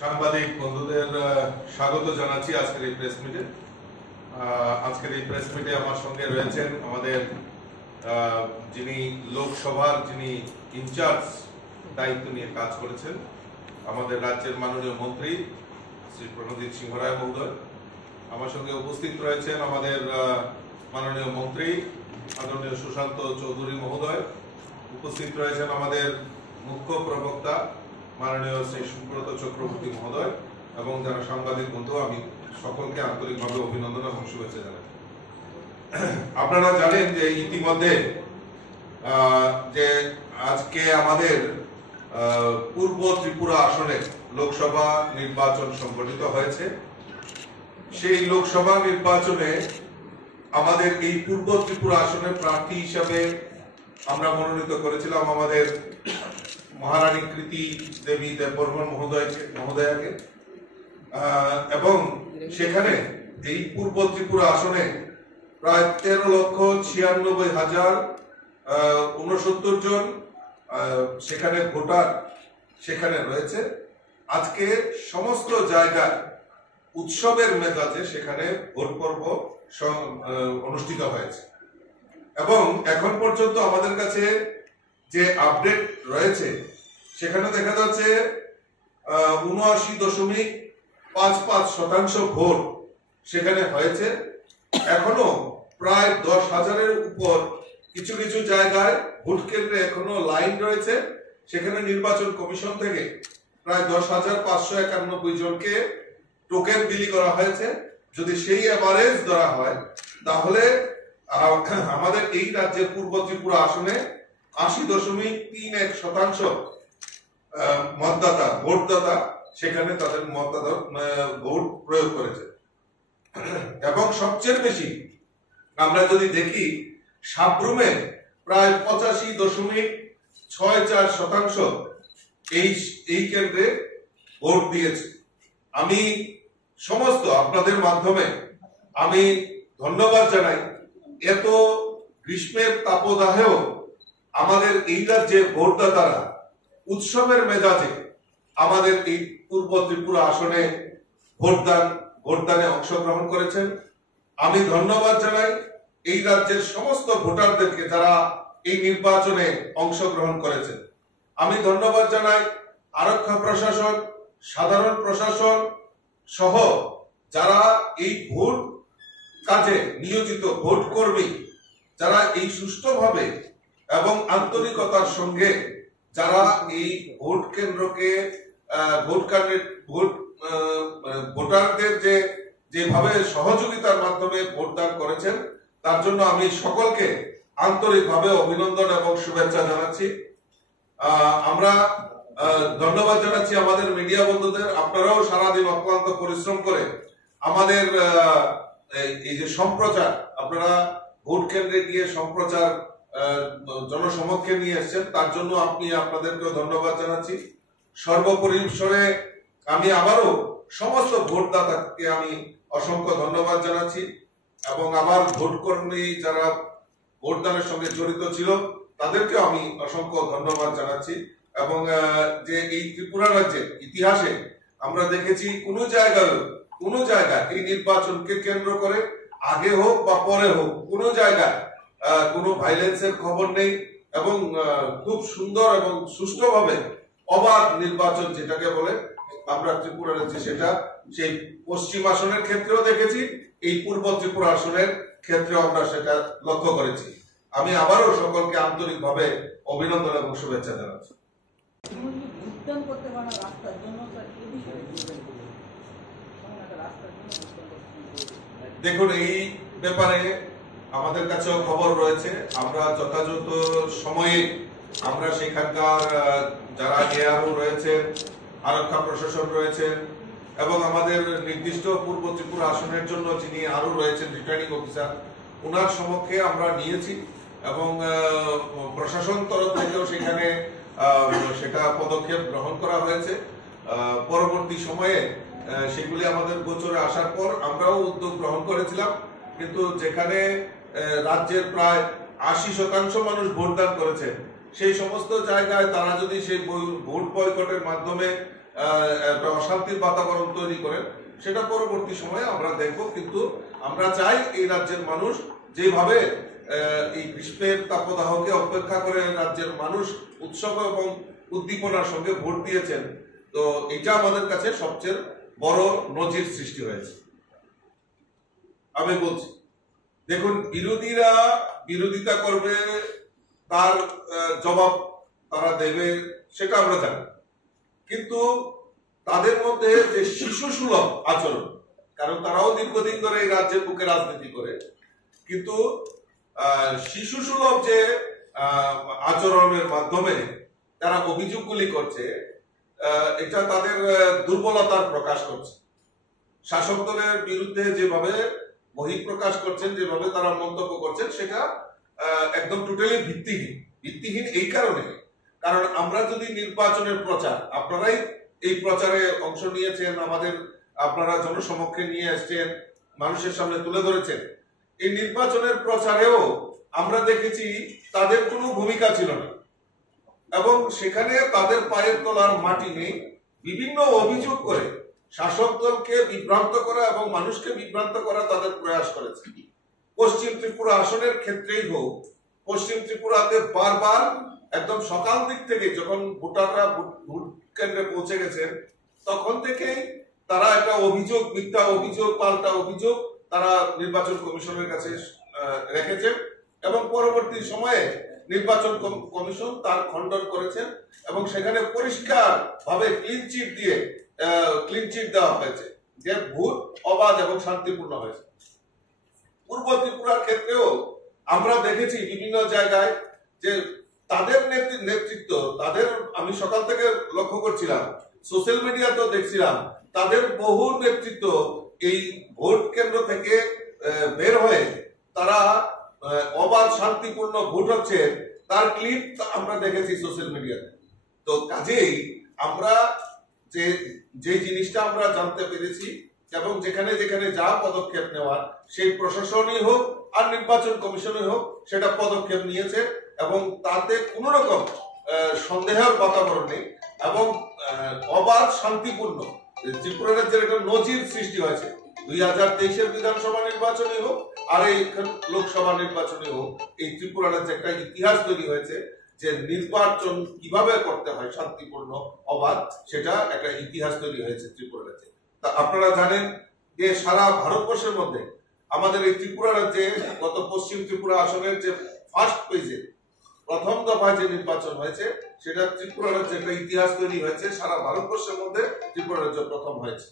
সাংবাদিক বন্ধুদের স্বাগত জানাচ্ছি আজকের এই প্রেস মিটে। আজকের এই প্রেস মিটে আমার সঙ্গে রয়েছেন আমাদের যিনি লোকসভার যিনি ইনচার্জ দায়িত্ব নিয়ে কাজ করেছেন, আমাদের রাজ্যের মাননীয় মন্ত্রী শ্রী প্রণজিৎ সিংহ রায় মহোদয়। আমার সঙ্গে উপস্থিত রয়েছেন আমাদের মাননীয় মন্ত্রী আদরণীয় সুশান্ত চৌধুরী মহোদয়। উপস্থিত রয়েছেন আমাদের মুখ্য প্রবক্তা মাননীয় শ্রী সুব্রত চক্রবর্তী মহোদয় এবং যারা সাংবাদিক বন্ধু, আমি সকলকে আন্তরিকভাবে অভিনন্দন এবং শুভেচ্ছা জানাই। আপনারা জানেন যে ইতিমধ্যে যে আজকে আমাদের পূর্ব ত্রিপুরা আসনে লোকসভা নির্বাচন সংগঠিত হয়েছে। সেই লোকসভা নির্বাচনে আমাদের এই পূর্ব ত্রিপুরা আসনের প্রার্থী হিসাবে আমরা মনোনীত করেছিলাম আমাদের মহারানী কৃতি দেবী দেববর্মন মহোদয়াকে, এবং সেখানে এই পূর্ব ত্রিপুরা আসনে প্রায় 13,96,069 জন সেখানে ভোটার সেখানে রয়েছে। আজকে সমস্ত জায়গায় উৎসবের মেজাজে সেখানে ভোট পর্ব অনুষ্ঠিত হয়েছে এবং এখন পর্যন্ত আমাদের কাছে যে আপডেট রয়েছে সেখানে দেখা যাচ্ছে 79.55% ভোট সেখানে হয়েছে। এখনো প্রায় 10,000-এর উপর কিছু কিছু জায়গায় ভোট কেন্দ্রে এখনো লাইন রয়েছে। সেখানে নির্বাচন কমিশন থেকে প্রায় 10,591 জনকে টোকেন বিলি করা হয়েছে। যদি সেই এভারেজ ধরা হয় তাহলে আমাদের এই রাজ্যের পূর্ব ত্রিপুরা আসনে 80.31% মতদাতা ভোটদাতা সেখানে তাদের ভোট প্রয়োগ করেছে। এবং সবচেয়ে বেশি আমরা যদি দেখি সাবরুমে প্রায় 85.64% এই কেন্দ্রে ভোট দিয়েছে। আমি সমস্ত আপনাদের মাধ্যমে আমি ধন্যবাদ জানাই। এত গ্রীষ্মের তাপদাহেও আমাদের এই রাজ্যে ভোটদাতারা উৎসবের মেজাজে আমাদের এই পূর্ব ত্রিপুরা আসনে ভোটদানে অংশগ্রহণ করেছেন। আমি ধন্যবাদ জানাই এই রাজ্যের সমস্ত ভোটারদেরকে যারা এই নির্বাচনে অংশগ্রহণ করেছেন। আমি ধন্যবাদ জানাই আরক্ষা প্রশাসন, সাধারণ প্রশাসন সহ যারা এই ভোট কাজে নিয়োজিত ভোট কর্মী, যারা এই সুষ্ঠুভাবে এবং আন্তরিকতার সঙ্গে যারা এই ভোট কেন্দ্রকে ভোটারদের যেভাবে সহযোগিতার মাধ্যমে ভোটদান করেছেন তার জন্য আমি সকলকে আন্তরিকভাবে অভিনন্দন এবং শুভেচ্ছা জানাচ্ছি। আমরা ধন্যবাদ জানাচ্ছি আমাদের মিডিয়া বন্ধুদের। আপনারাও সারাদিন অক্লান্ত পরিশ্রম করে আমাদের এই যে সম্প্রচার, আপনারা ভোট কেন্দ্রে গিয়ে সম্প্রচার জনসমক্ষে নিয়ে এসেছেন, তার জন্য আপনাদেরকেও ধন্যবাদ জানাচ্ছি। সর্বপরিসরে আমি আবারও সমস্ত ভোটদাতাকে আমি অসংখ্য ধন্যবাদ জানাচ্ছি এবং আমার ভোট কর্মী যারা ভোটদানের সঙ্গে জড়িত ছিল তাদেরকেও আমি অসংখ্য ধন্যবাদ জানাচ্ছি। এবং যে এই ত্রিপুরা রাজ্যের ইতিহাসে আমরা দেখেছি কোনো জায়গায় এই নির্বাচনকে কেন্দ্র করে আগে হোক বা পরে হোক কোনো জায়গায় কোনো ভাইলেন্সের খবর নেই এবং খুব সুন্দর এবং সুষ্ঠুভাবে অবাধ নির্বাচন যেটাকে বলে আমরা ত্রিপুরা রাজ্যে সেটা সেই পশ্চিম আসনের ক্ষেত্রেও দেখেছি, এই পূর্ব ত্রিপুরা আসনের ক্ষেত্রেও আমরা সেটা লক্ষ্য করেছি। আমি আবারও সকলকে আন্তরিকভাবে অভিনন্দন এবং শুভেচ্ছা জানাচ্ছি। দেখুন, এই ব্যাপারে আমাদের কাছেও খবর রয়েছে। আমরা যথাযথ সময়ে আমরা সেখানকার যারা এআরও রয়েছেন, আরক্ষা প্রশাসন রয়েছেন এবং আমাদের নির্দিষ্ট পূর্ব ত্রিপুরা আসনের জন্য যিনি আরো রয়েছেন রিটার্নিং অফিসার, ওনার সমক্ষে আমরা নিয়েছি এবং প্রশাসন তরফ থেকেও সেখানে সেটা পদক্ষেপ গ্রহণ করা হয়েছে। পরবর্তী সময়ে সেগুলি আমাদের গোচরে আসার পর আমরাও উদ্যোগ গ্রহণ করেছিলাম, কিন্তু যেখানে রাজ্যের প্রায় 80% মানুষ ভোটদান করেছেন সেই সমস্ত জায়গায় তারা যদি সেই ভোট বয়কটের মাধ্যমে একটা অশান্তির বাতাবরণ তৈরি করেন, সেটা পরবর্তী সময়ে আমরা দেখব। কিন্তু আমরা চাই এই রাজ্যের মানুষ যেভাবে এই গ্রীষ্মের তাপদাহকে অপেক্ষা করে রাজ্যের মানুষ উৎসব এবং উদ্দীপনার সঙ্গে ভোট দিয়েছেন, তো এটা আমাদের কাছে সবচেয়ে বড় নজির সৃষ্টি হয়েছে। আমি বলছি, দেখুন, বিরোধীরা বিরোধিতা করবে, তার জবাব তারা দেবে, সেটা আমরা জানি। কিন্তু তাদের মধ্যে যে শিশু সুলভ আচরণ, কারণ তারাও দীর্ঘদিন ধরে এই রাজ্যের বুকে রাজনীতি করে, কিন্তু শিশু সুলভ যে আচরণের মাধ্যমে তারা অভিযোগগুলি করছে, এটা তাদের দুর্বলতার প্রকাশ করছে। শাসক দলের বিরুদ্ধে যেভাবে বহিঃপ্রকাশ করছেন, যেভাবে তারা মন্তব্য করছেন, সেটা একদম টোটালি ভিত্তিহীন এই কারণে, কারণ আমরা যদি নির্বাচনের প্রচার, আপনারাই এই প্রচারে অংশ নিয়েছেন, আপনারা জনসমক্ষে নিয়ে এসছেন, মানুষের সামনে তুলে ধরেছেন, এই নির্বাচনের প্রচারেও আমরা দেখেছি তাদের কোনো ভূমিকা ছিল না, এবং সেখানে তাদের পায়ের তলার মাটি নেই। বিভিন্ন অভিযোগ করে শাসক দলকে বিভ্রান্ত করা এবং মানুষকে বিভ্রান্ত করা তাদের প্রয়াস করেছে। পশ্চিম ত্রিপুরা আসনের ক্ষেত্রেই হোক, পশ্চিম ত্রিপুরাতে বারবার একদম সকাল দিক থেকে, যখন ভোটাররা ভোট কেন্দ্রে পৌঁছে গেছেন, তখন থেকেই তারা একটা অভিযোগ, মিথ্যা অভিযোগ, পাল্টা অভিযোগ তারা নির্বাচন কমিশনের কাছে রেখেছেন, এবং পরবর্তী সময়ে নির্বাচন কমিশন তার খণ্ডন করেছেন, এবং সেখানে পরিষ্কার ভাবে ক্লিন চিট দেওয়া হয়েছে যে ভোট অবাধ এবং শান্তিপূর্ণ হয়েছে। পূর্ব ত্রিপুরার ক্ষেত্রেও আমরা দেখেছি বিভিন্ন জায়গায় যে তাদের নেতৃত্ব, আমি সকাল থেকে লক্ষ্য করছিলাম, সোশ্যাল মিডিয়াতেও দেখছিলাম, তাদের বহু নেতৃত্ব এই ভোট কেন্দ্র থেকে বের হয়ে তারা অবাধ শান্তিপূর্ণ ভোট হচ্ছে তার ক্লিপ আমরা দেখেছি সোশ্যাল মিডিয়াতে। তো কাজেই আমরা যে জিনিসটা আমরা জানতে পেরেছি, এবং যেখানে যেখানে যা পদক্ষেপ নেওয়ার, সেই প্রশাসনই হোক আর নির্বাচন কমিশনই হোক, সেটা পদক্ষেপ নিয়েছে, এবং তাতে কোন রকম সন্দেহের বাতাবরণ নেই, এবং অবাধ শান্তিপূর্ণ ত্রিপুরা রাজ্যের একটা নজির সৃষ্টি হয়েছে। 2023-এর বিধানসভা নির্বাচনে হোক আর এই লোকসভা নির্বাচনে হোক, এই ত্রিপুরা রাজ্যে একটা ইতিহাস তৈরি হয়েছে যে নির্বাচন কিভাবে করতে হয় শান্তিপূর্ণ, অবাধ, সেটা একটা ইতিহাস তৈরি হয়েছে ত্রিপুরা রাজ্যে। তা আপনারা জানেন যে সারা ভারতবর্ষের মধ্যে আমাদের এই ত্রিপুরা রাজ্যে গত পশ্চিম ত্রিপুরা আসনের যে ফার্স্ট পেজে প্রথম দফায় যে নির্বাচন হয়েছে, সেটা ত্রিপুরা রাজ্যে একটা ইতিহাস তৈরি হয়েছে। সারা ভারতবর্ষের মধ্যে ত্রিপুরা রাজ্য প্রথম হয়েছে।